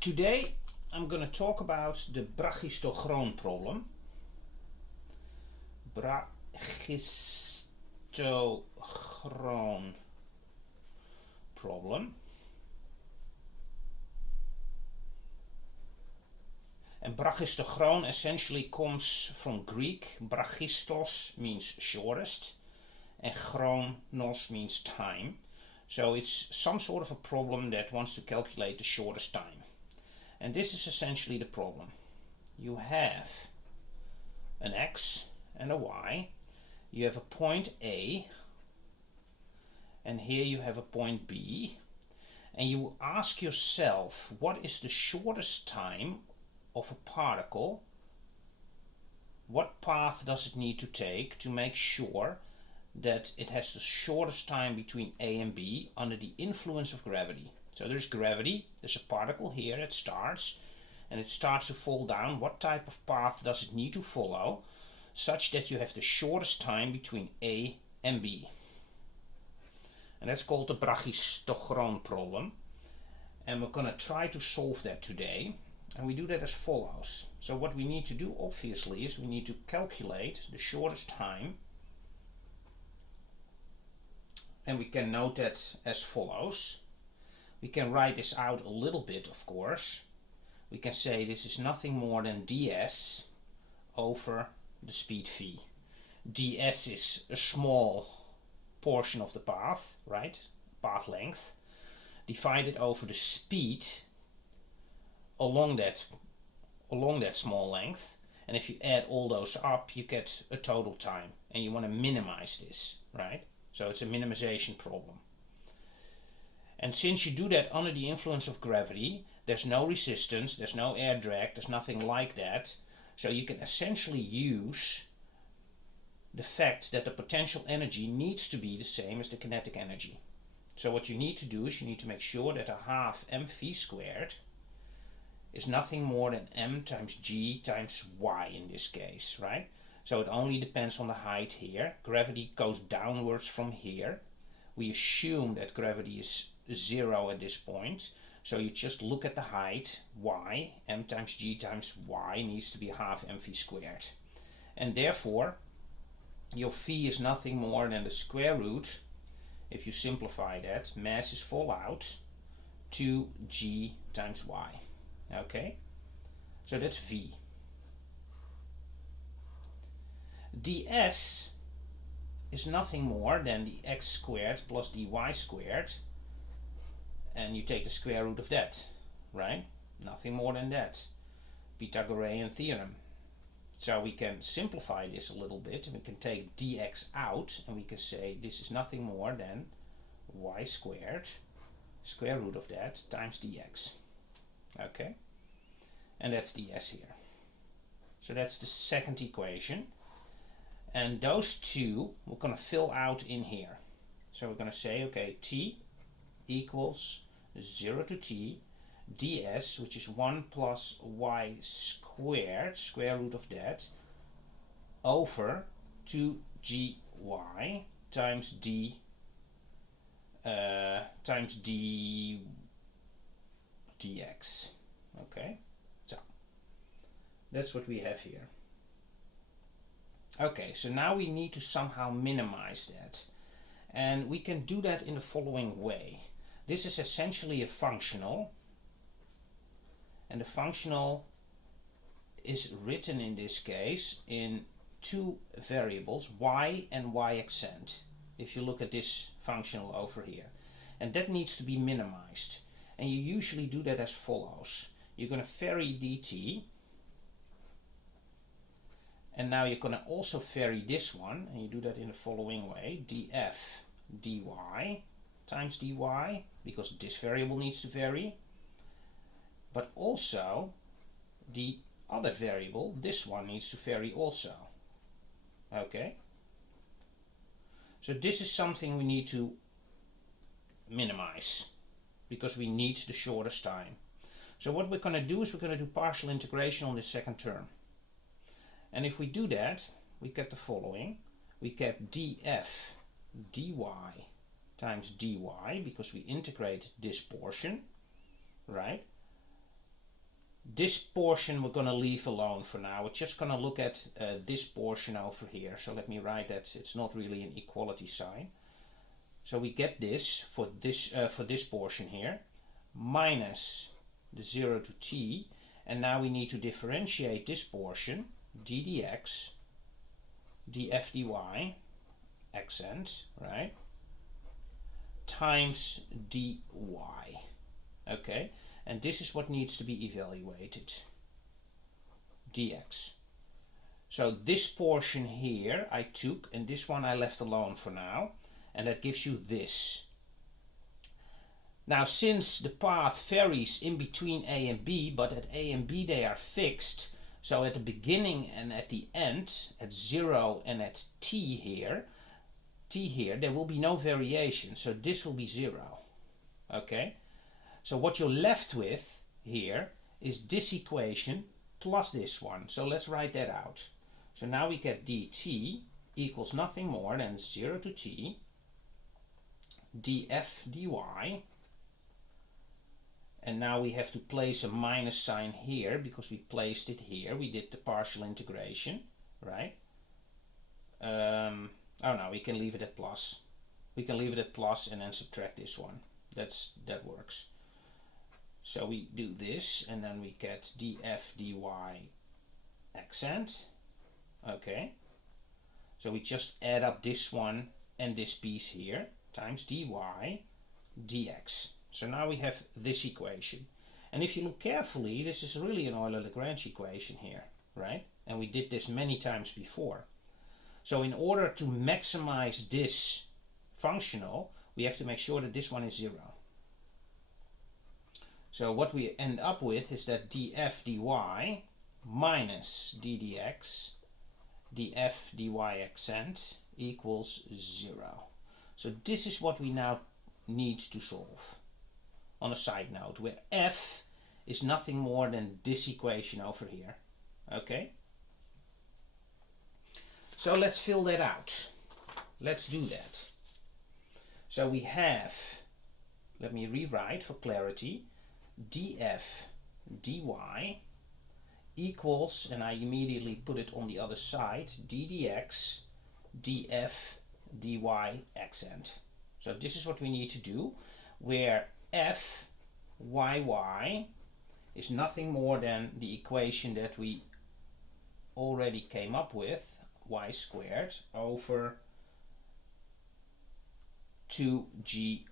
Today I'm going to talk about the Brachistochrone problem. Brachistochrone problem. And Brachistochrone essentially comes from Greek. Brachistos means shortest and chronos means time. So it's some sort of a problem that wants to calculate the shortest time. And this is essentially the problem. You have an x and a y. You have a point A, and here you have a point B. And you ask yourself, what is the shortest time of a particle? What path does it need to take to make sure that it has the shortest time between A and B under the influence of gravity? So there's gravity, there's a particle here that starts, and it starts to fall down. What type of path does it need to follow such that you have the shortest time between A and B? And that's called the Brachistochrone problem. And we're going to try to solve that today. And we do that as follows. So what we need to do, obviously, is we need to calculate the shortest time. And we can note that as follows. We can write this out a little bit, of course. We can say this is nothing more than ds over the speed v. ds is a small portion of the path, right? Path length, divided over the speed along that small length. And if you add all those up, you get a total time. And you want to minimize this, right? So it's a minimization problem. And since you do that under the influence of gravity, there's no resistance, there's no air drag, there's nothing like that. So you can essentially use the fact that the potential energy needs to be the same as the kinetic energy. So what you need to do is you need to make sure that a half mv squared is nothing more than m times g times y in this case, right? So it only depends on the height here. Gravity goes downwards from here. We assume that gravity is 0 at this point. So you just look at the height, y, m times g times y needs to be half mv squared. And therefore, your v is nothing more than the square root, if you simplify that, masses fall out, 2g times y. Okay? So that's v. ds is nothing more than the x squared plus dy squared, and you take the square root of that, right? Nothing more than that. Pythagorean theorem. So we can simplify this a little bit, and we can take dx out, and we can say this is nothing more than y squared, square root of that, times dx. Okay? And that's ds here. So that's the second equation. And those two we're going to fill out in here. So we're going to say, okay, t equals 0 to t ds, which is 1 plus y squared, square root of that, over 2gy times d dx. Okay, so that's what we have here. Okay, so now we need to somehow minimize that. And we can do that in the following way. This is essentially a functional. And the functional is written in this case in two variables, y and y accent. If you look at this functional over here. And that needs to be minimized. And you usually do that as follows. You're going to vary dt. And now you're going to also vary this one, and you do that in the following way, df dy times dy, because this variable needs to vary, but also the other variable, this one, needs to vary also. Okay? So this is something we need to minimize, because we need the shortest time. So what we're going to do is we're going to do partial integration on this second term. And if we do that, we get the following. We get df dy times dy, because we integrate this portion, right? This portion we're going to leave alone for now. We're just going to look at this portion over here. So let me write that it's not really an equality sign. So we get this for this portion here, minus the 0 to t, and now we need to differentiate this portion, d dx, df dy, accent, right, times dy. Okay, and this is what needs to be evaluated, dx. So this portion here I took, and this one I left alone for now, and that gives you this. Now, since the path varies in between A and B, but at A and B they are fixed, so at the beginning and at the end, at 0 and at t here, there will be no variation, so this will be 0. Okay? So what you're left with here is this equation plus this one. So let's write that out. So now we get dt equals nothing more than 0 to t df dy, and now we have to place a minus sign here because we placed it here. We did the partial integration, right? Oh no, we can leave it at plus. We can leave it at plus and then subtract this one. That works. So we do this, and then we get df dy accent. Okay. So we just add up this one and this piece here times dy dx. So now we have this equation. And if you look carefully, this is really an Euler-Lagrange equation here, right? And we did this many times before. So in order to maximize this functional, we have to make sure that this one is 0. So what we end up with is that df dy minus ddx df dy accent equals 0. So this is what we now need to solve. On a side note, where f is nothing more than this equation over here. Okay? So let's fill that out. Let's do that. So we have, let me rewrite for clarity, df dy equals, and I immediately put it on the other side, ddx df dy accent. So this is what we need to do, where f y is nothing more than the equation that we already came up with, y squared over 2gy.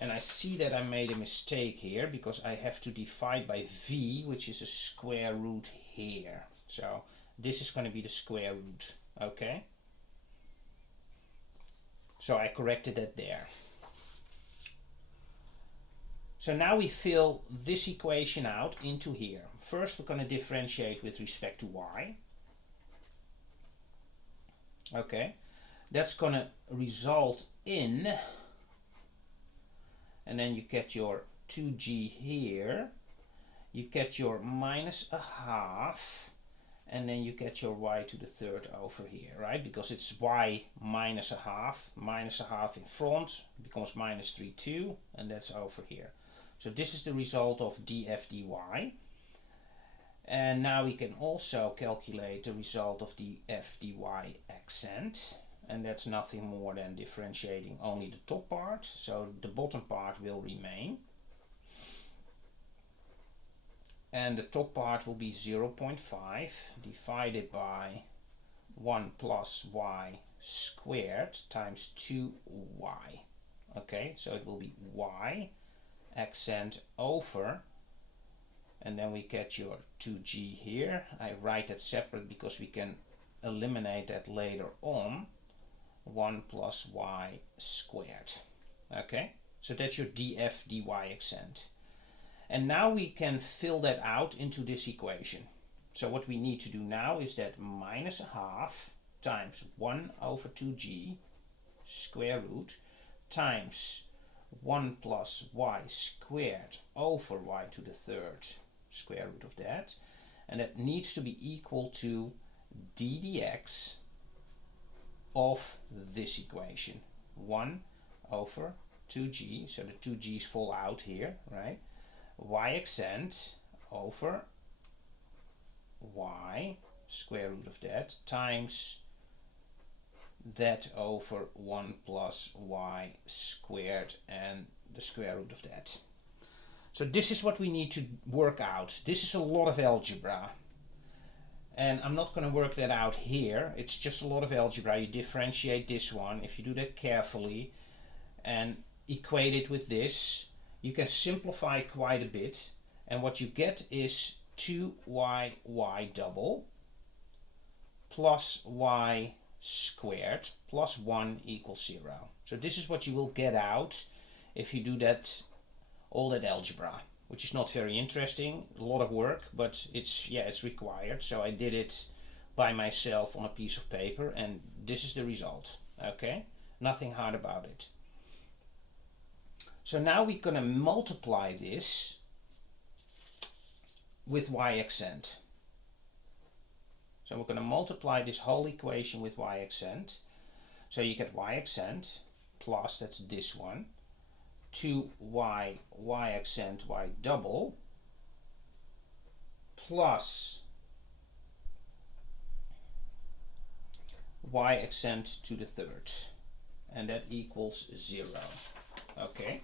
And I see that I made a mistake here because I have to divide by v, which is a square root here. So this is going to be the square root, okay? So I corrected that there. So now we fill this equation out into here. First we're going to differentiate with respect to y. Okay, that's going to result in, and then you get your 2g here, you get your minus a half, and then you get your y to the third over here, right? Because it's y minus a half in front becomes minus 3, 2, and that's over here. So this is the result of df dy. And now we can also calculate the result of df dy accent. And that's nothing more than differentiating only the top part. So the bottom part will remain. And the top part will be 0.5 divided by 1 plus y squared times 2y. Okay, so it will be y accent over, and then we get your 2g here. I write it separate because we can eliminate that later on. 1 plus y squared. Okay, so that's your df dy accent. And now we can fill that out into this equation. So what we need to do now is that minus a half times 1 over 2g square root times 1 plus y squared over y to the third square root of that. And that needs to be equal to d dx of this equation. 1 over 2g, so the 2g's fall out here, right? y accent over y, square root of that, times that over 1 plus y squared and the square root of that. So this is what we need to work out. This is a lot of algebra. And I'm not going to work that out here. It's just a lot of algebra. You differentiate this one. If you do that carefully and equate it with this, you can simplify quite a bit. And what you get is 2y double plus y squared plus 1 equals 0. So this is what you will get out if you do that, all that algebra, which is not very interesting, a lot of work, but it's required. So I did it by myself on a piece of paper, and this is the result. Okay, nothing hard about it. So now we're going to multiply this with y accent. So we're going to multiply this whole equation with y accent. So you get y accent plus, that's this one, 2y accent y double plus y accent to the third, and that equals 0. Okay,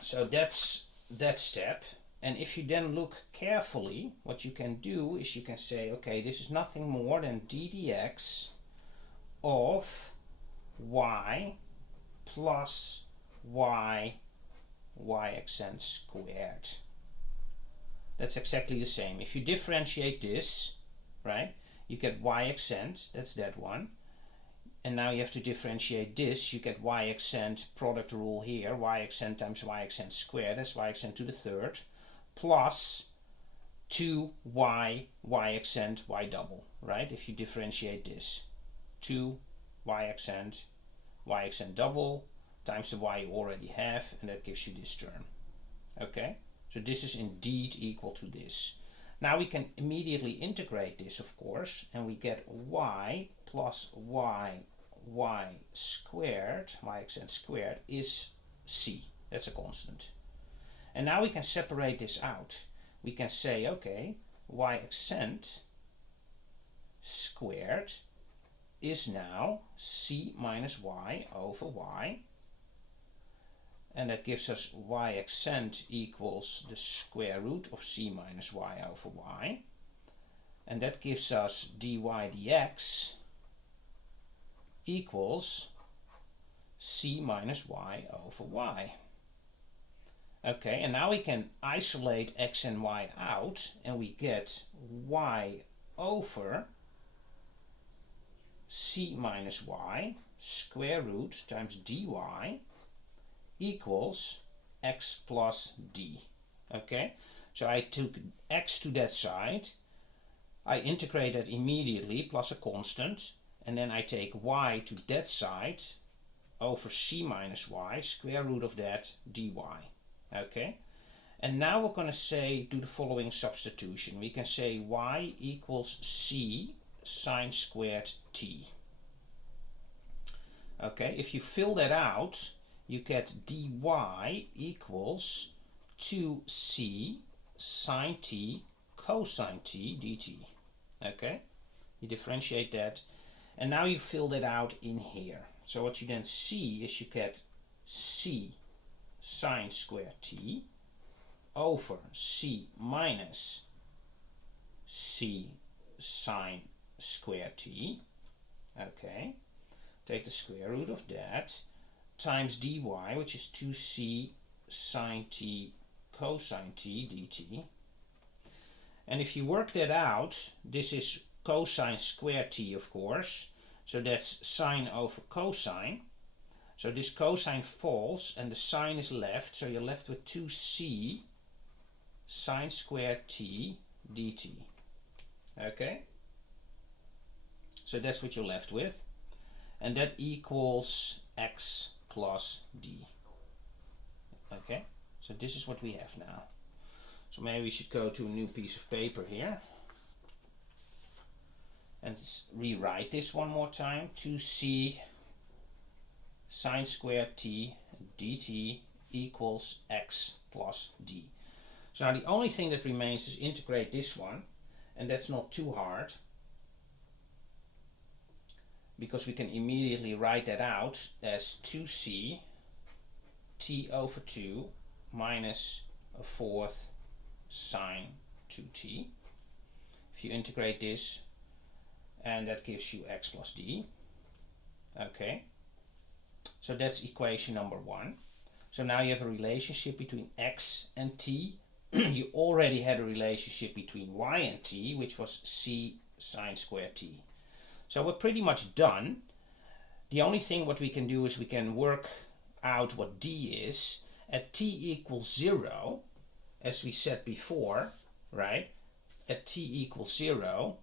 so that's that step. And if you then look carefully, what you can do is you can say, okay, this is nothing more than d dx of y plus y accent squared. That's exactly the same. If you differentiate this, right, you get y accent, that's that one. And now you have to differentiate this, you get y accent, product rule here, y accent times y accent squared, that's y accent to the third, plus 2y accent y double, right? If you differentiate this, 2y accent double times the y you already have, and that gives you this term. Okay, so this is indeed equal to this. Now we can immediately integrate this, of course, and we get y plus y squared, y accent squared, is c. That's a constant. And now we can separate this out. We can say, okay, y accent squared is now c minus y over y. And that gives us y accent equals the square root of c minus y over y. And that gives us dy dx equals c minus y over y. Okay, and now we can isolate x and y out, and we get y over c minus y square root times dy equals x plus d. Okay, so I took x to that side, I integrate that immediately plus a constant, and then I take y to that side over c minus y, square root of that, dy. Okay, and now we're going to say, do the following substitution. We can say y equals c sine squared t. Okay, if you fill that out, you get dy equals 2c sine t cosine t dt. Okay, you differentiate that, and now you fill that out in here. So what you then see is you get c sine squared t over c minus c sine squared t. Okay, take the square root of that, times dy, which is 2c sine t cosine t dt. And if you work that out, this is cosine squared t, of course, so that's sine over cosine. So this cosine falls and the sine is left, so you're left with 2c sine squared t dt. Okay, so that's what you're left with, and that equals x plus d. Okay, so this is what we have now. So maybe we should go to a new piece of paper here and rewrite this one more time. 2c sine squared t dt equals x plus d. So now the only thing that remains is integrate this one, and that's not too hard, because we can immediately write that out as 2c t over 2 minus a fourth sine 2t. If you integrate this, and that gives you x plus d. Okay, so that's equation number 1. So now you have a relationship between x and t. You already had a relationship between y and t, which was c sine squared t. So we're pretty much done. The only thing what we can do is we can work out what d is. At t equals 0, as we said before, right? At t equals 0,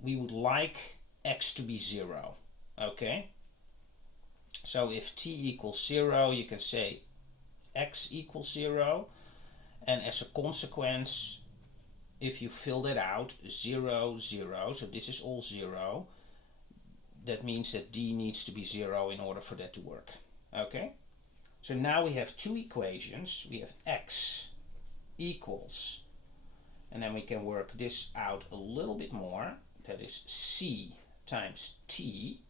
we would like x to be 0. Okay? So if t equals 0, you can say x equals 0. And as a consequence, if you fill that out, 0, 0, so this is all 0, that means that d needs to be 0 in order for that to work. Okay? So now we have two equations. We have x equals, and then we can work this out a little bit more. That is c times t,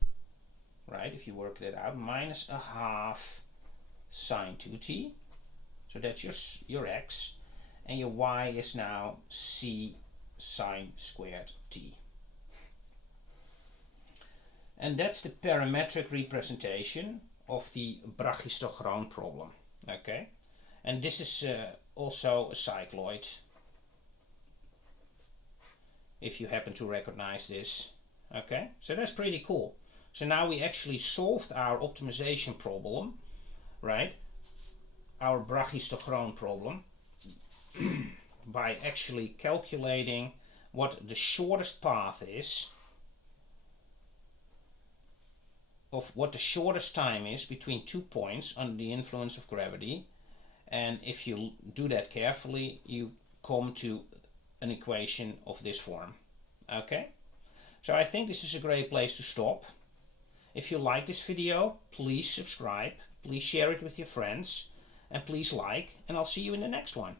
right? If you work that out, minus a half sine 2t. So that's your x, and your y is now c sine squared t. And that's the parametric representation of the Brachistochrone problem. Okay, and this is also a cycloid, if you happen to recognize this. Okay, so that's pretty cool. So now we actually solved our optimization problem, right? Our Brachistochrone problem by actually calculating what the shortest path is, of what the shortest time is between 2 points under the influence of gravity. And if you do that carefully, you come to an equation of this form. Okay, so I think this is a great place to stop. If you like this video, please subscribe, please share it with your friends, and please like, and I'll see you in the next one.